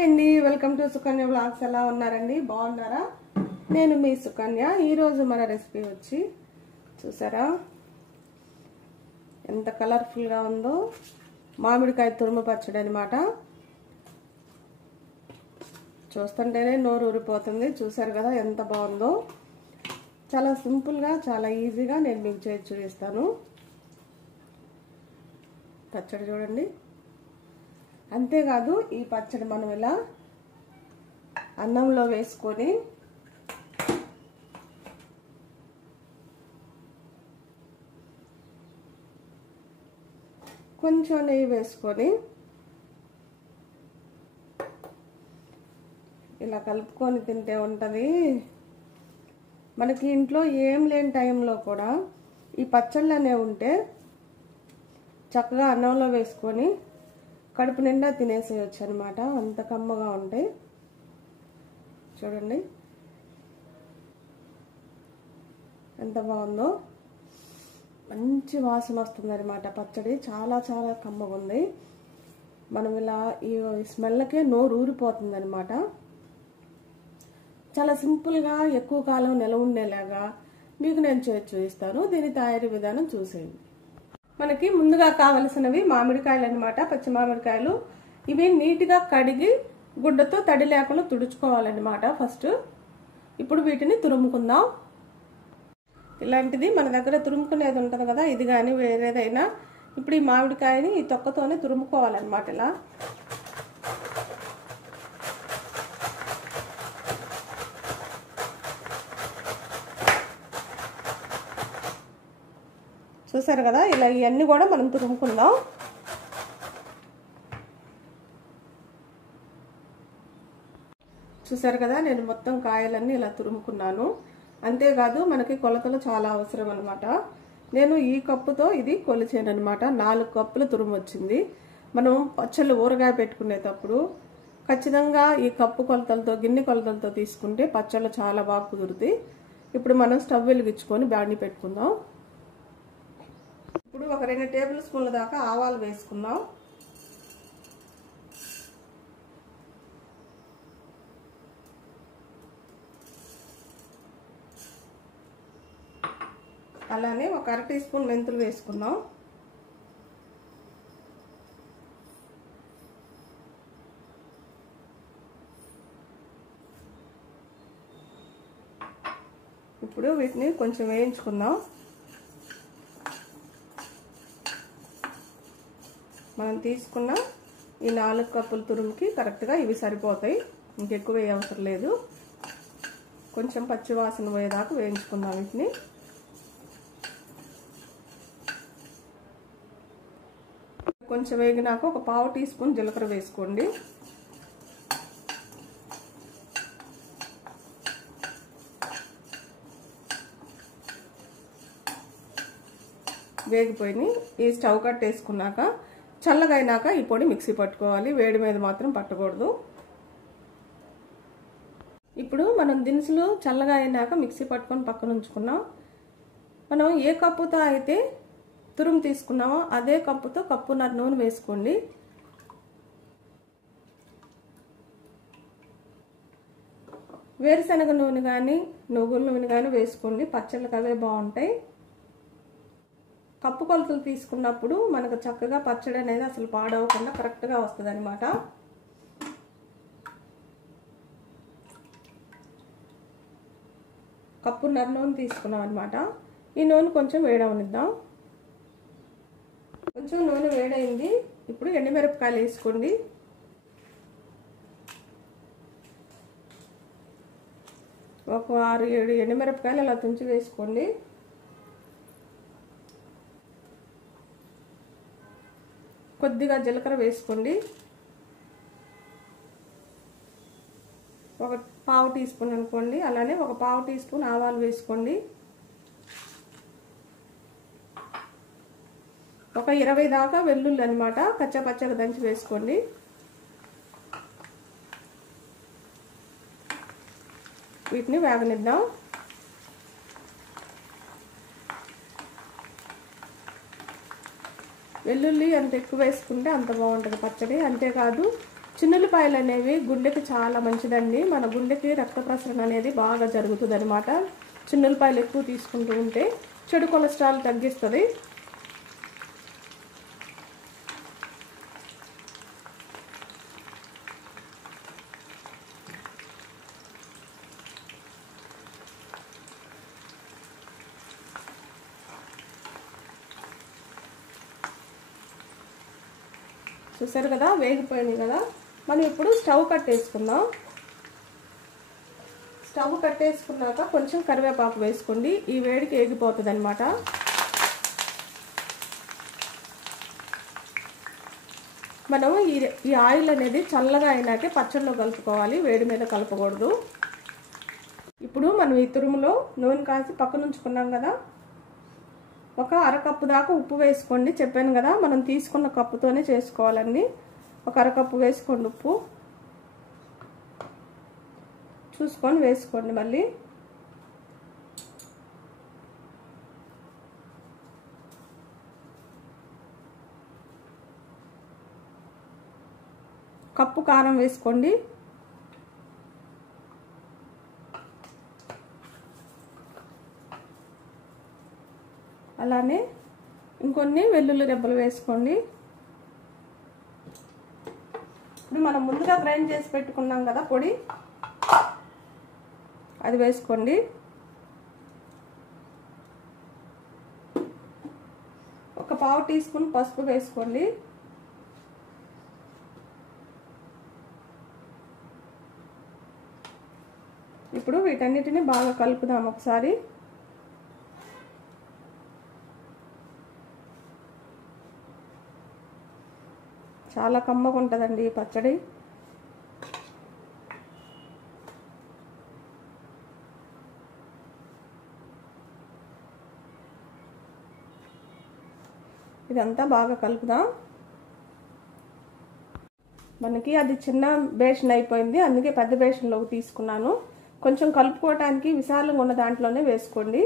Hi అండి, welcome to Sukanya vlogs. ఎలా ఉన్నారండి? బాగున్నారా? నేను మీ సుకన్య. ఈరోజు మన రెసిపీ వచ్చి చూసారా ఎంత కలర్ఫుల్గా ఉందో, మామిడికాయ తురుము పచ్చడి అనమాట. చూస్తుంటేనే నోరు ఊరిపోతుంది. చూసారు కదా ఎంత బాగుందో. చాలా సింపుల్గా, చాలా ఈజీగా నేను మీకు చేసి చూపిస్తాను. పచ్చడి చూడండి. అంతేకాదు ఈ పచ్చడి మనం ఇలా అన్నంలో వేసుకొని కొంచెం నెయ్యి వేసుకొని ఇలా కలుపుకొని తింటే ఉంటుంది. మనకి ఇంట్లో ఏం లేని టైంలో కూడా ఈ పచ్చళ్ళు అనేవి ఉంటే చక్కగా అన్నంలో వేసుకొని కడుపు నిండా తినేసేయచ్చు అనమాట. అంత కమ్మగా ఉంటాయి. చూడండి ఎంత బాగుందో. మంచి వాసన వస్తుంది అనమాట. పచ్చడి చాలా చాలా కమ్మగా ఉంది. మనం ఇలా ఈ స్మెల్కే నోరు ఊరిపోతుంది అనమాట. చాలా సింపుల్గా ఎక్కువ కాలం నిలవ ఉండేలాగా మీకు నేను చేసి చూపిస్తాను. దీని తయారీ విధానం చూసేయండి. మనకి ముందుగా కావలసినవి మామిడికాయలు అనమాట. పచ్చి మామిడికాయలు. ఇవి నీట్గా కడిగి గుడ్డతో తడి లేకుండా తుడుచుకోవాలన్నమాట ఫస్ట్. ఇప్పుడు వీటిని తురుముకుందాం. ఇలాంటిది మన దగ్గర తురుముకునేది ఉంటుంది కదా, ఇది కానీ వేరేదైనా. ఇప్పుడు ఈ మామిడికాయని ఈ తొక్కతోనే తురుముకోవాలన్నమాట. ఇలా చూసారు కదా. ఇలా ఇవన్నీ కూడా మనం తురుముకుందాం. చూసారు కదా, నేను మొత్తం కాయలన్నీ ఇలా తురుముకున్నాను. అంతేకాదు మనకి కొలతలు చాలా అవసరం అనమాట. నేను ఈ కప్పుతో ఇది కొలిచాను అనమాట. 4 కప్పులు తురుము వచ్చింది. మనం పచ్చళ్ళు ఊరగాయ పెట్టుకునేటప్పుడు ఖచ్చితంగా ఈ కప్పు కొలతలతో, గిన్నె కొలతలతో తీసుకుంటే పచ్చళ్ళు చాలా బాగా కుదురుతాయి. ఇప్పుడు మనం స్టవ్ వెలిగించుకొని బాండి పెట్టుకుందాం. ఇప్పుడు ఒక 2 టేబుల్ స్పూన్ల దాకా ఆవాలు వేసుకుందాం. అలానే ఒక 1/2 టీ స్పూన్ మెంతులు వేసుకుందాం. ఇప్పుడు వీటిని కొంచెం వేయించుకుందాం. మనం తీసుకున్న ఈ 4 కప్పుల తురుముకి కరెక్ట్గా ఇవి సరిపోతాయి. ఇంకెక్కువ వేయ అవసరం లేదు. కొంచెం పచ్చి వాసన పోయేదాకా వేయించుకుందాం వీటిని. కొంచెం వేగినాక ఒక 1/2 టీ స్పూన్ జీలకర్ర వేసుకోండి. వేగిపోయి ఈ స్టవ్ కట్టేసుకున్నాక చల్లగా అయినాక ఈ పొడి మిక్సీ పట్టుకోవాలి. వేడి మీద మాత్రం పట్టకూడదు. ఇప్పుడు మనం దినుసులు చల్లగా అయినాక మిక్సీ పట్టుకొని పక్కన ఉంచుకున్నాం. మనం ఏ కప్పుతో అయితే తురుము తీసుకున్నామో అదే కప్పుతో కప్పున్నర నూనె వేసుకోండి. వేరుశనగ నూనె కానీ నువ్వుల నూనె కానీ వేసుకోండి. పచ్చళ్ళకి అవే బాగుంటాయి. కప్పు కొలతలు తీసుకున్నప్పుడు మనకు చక్కగా పచ్చడి అనేది అసలు పాడవకుండా కరెక్ట్గా వస్తుంది అనమాట. కప్పున్నర నూనె తీసుకున్నాం అనమాట. ఈ నూనె కొంచెం వేడవనిద్దాం. కొంచెం నూనె వేడైంది. ఇప్పుడు ఎండుమిరపకాయలు వేసుకోండి. ఒక 6-7 ఎండుమిరపకాయలు అలా తుంచి వేసుకోండి. కొద్దిగా జీలకర్ర వేసుకోండి. ఒక 1/2 టీ స్పూన్ అనుకోండి. అలానే ఒక 1/2 టీ స్పూన్ ఆవాలు వేసుకోండి. ఒక 20 దాకా వెల్లుల్లి అనమాట కచ్చపచ్చగా దంచి వేసుకోండి. వీటిని వేగనిద్దాం. వెల్లుల్లి ఎంత ఎక్కువ వేసుకుంటే అంత బాగుంటుంది పచ్చడి. అంతేకాదు చిన్నులపాయలు అనేవి గుండెకి చాలా మంచిదండి. మన గుండెకి రక్త ప్రసరణ అనేది బాగా జరుగుతుంది అనమాట. చిన్నులపాయలు ఎక్కువ తీసుకుంటూ ఉంటే చెడు కొలెస్ట్రాల్ తగ్గిస్తుంది. చూసారు కదా, వేగిపోయింది కదా. మనం ఇప్పుడు స్టవ్ కట్టేసుకుందాం. స్టవ్ కట్టేసుకున్నాక కొంచెం కరివేపాకు వేసుకోండి. ఈ వేడికి వేగిపోతుంది అనమాట. మనం ఈ ఆయిల్ అనేది చల్లగా అయినాకే పచ్చళ్ళలో కలుపుకోవాలి, వేడి మీద కలపకూడదు. ఇప్పుడు మనం ఈ తురుములో నూనె కాసి పక్కన ఉంచుకున్నాం కదా, ఒక అరకప్పు దాకా ఉప్పు వేసుకోండి. చెప్పాను కదా మనం తీసుకున్న కప్పుతోనే చేసుకోవాలండి. ఒక అరకప్పు వేసుకోండి ఉప్పు. చూసుకొని వేసుకోండి. మళ్ళీ కప్పు కారం వేసుకోండి. అలానే ఇంకొన్ని వెల్లుల్లి రెబ్బలు వేసుకోండి. ఇప్పుడు మనం ముందుగా గ్రైండ్ చేసి పెట్టుకున్నాం కదా పొడి, అది వేసుకోండి. ఒక పావు టీ స్పూన్ పసుపు వేసుకోండి. ఇప్పుడు వీటన్నిటిని బాగా కలుపుదాం ఒకసారి. చాలా కమ్మగా ఉంటుందండి ఈ పచ్చడి. ఇదంతా బాగా కలుపుదాం. మనకి అది చిన్న బేషన్ అయిపోయింది, అందుకే పెద్ద బేషన్లోకి తీసుకున్నాను. కొంచెం కలుపుకోవటానికి విశాలంగా ఉన్న దాంట్లోనే వేసుకోండి.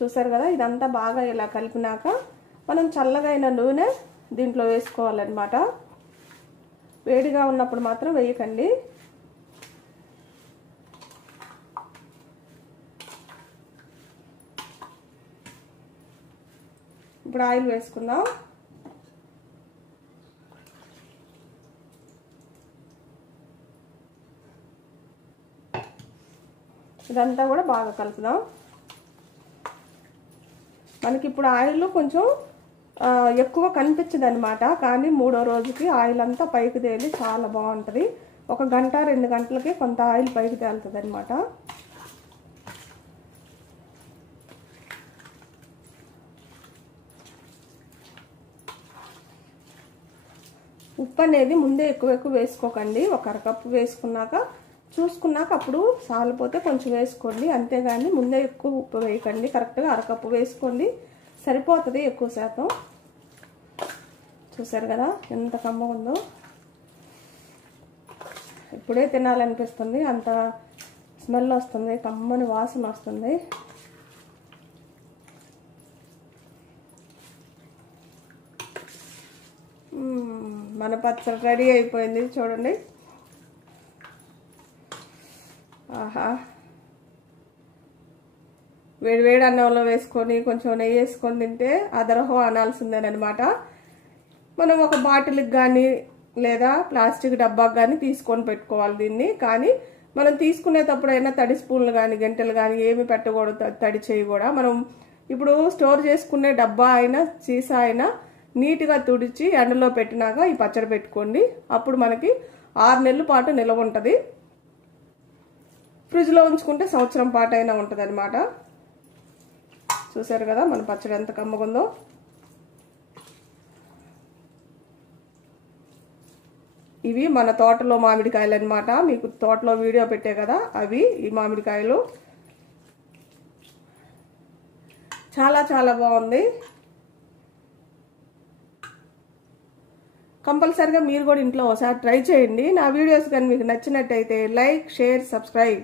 చూసారు కదా, ఇదంతా బాగా ఇలా కలిపినాక మనం చల్లగా అయిన నూనె దీంట్లో వేసుకోవాలన్నమాట. వేడిగా ఉన్నప్పుడు మాత్రం వేయకండి. ఇప్పుడు ఆయిల్ వేసుకుందాం. ఇదంతా కూడా బాగా కలుపుదాం. మనకి ఇప్పుడు ఆయిల్ కొంచెం ఎక్కువ కనిపించదు అనమాట, కానీ 3వ రోజుకి ఆయిల్ అంతా పైకి తేలి చాలా బాగుంటుంది. 1 గంట 2 గంటలకి కొంత ఆయిల్ పైకి తేలుతుంది అనమాట. ఉప్పు అనేది ముందే ఎక్కువ వేసుకోకండి. 1 అరకప్పు వేసుకున్నాక చూసుకున్నాక అప్పుడు సాలిపోతే కొంచెం వేసుకోండి, అంతేగాని ముందే ఎక్కువ ఉప్పు వేయకండి. కరెక్ట్గా అరకప్పు వేసుకోండి, సరిపోతుంది ఎక్కువ శాతం. చూసారు కదా ఎంత కమ్మగా ఉందో. ఇప్పుడే తినాలనిపిస్తుంది, అంత స్మెల్ వస్తుంది, కమ్మని వాసన వస్తుంది. మన పచ్చడి రెడీ అయిపోయింది చూడండి. ఆహా, వేడివేడి అన్నంలో వేసుకొని కొంచెం నెయ్యి వేసుకొని తింటే అదరహో అనాల్సిందేనమాట. మనం ఒక బాటిల్కి కానీ లేదా ప్లాస్టిక్ డబ్బాకి కానీ తీసుకొని పెట్టుకోవాలి దీన్ని. కానీ మనం తీసుకునేటప్పుడైనా తడి స్పూన్లు కానీ గంటెలు కానీ ఏమి పెట్టకూడదు, తడి చేయి కూడా. మనం ఇప్పుడు స్టోర్ చేసుకునే డబ్బా అయినా సీసా అయినా నీట్గా తుడిచి ఎండలో పెట్టినాక ఈ పచ్చడి పెట్టుకోండి. అప్పుడు మనకి 6 నెలల పాటు నిల్వ ఉంటుంది. ఫ్రిడ్జ్లో ఉంచుకుంటే సంవత్సరం పాటు అయినా ఉంటుంది అనమాట. చూసారు కదా మన పచ్చడి ఎంత కమ్మగుందో. ఇవి మన తోటలో మామిడికాయలు అనమాట. మీకు తోటలో వీడియో పెట్టే కదా అవి, ఈ మామిడికాయలు. చాలా చాలా బాగుంది. కంపల్సరిగా మీరు కూడా ఇంట్లో ఒకసారి ట్రై చేయండి. నా వీడియోస్ కానీ మీకు నచ్చినట్టయితే లైక్, షేర్, సబ్స్క్రైబ్.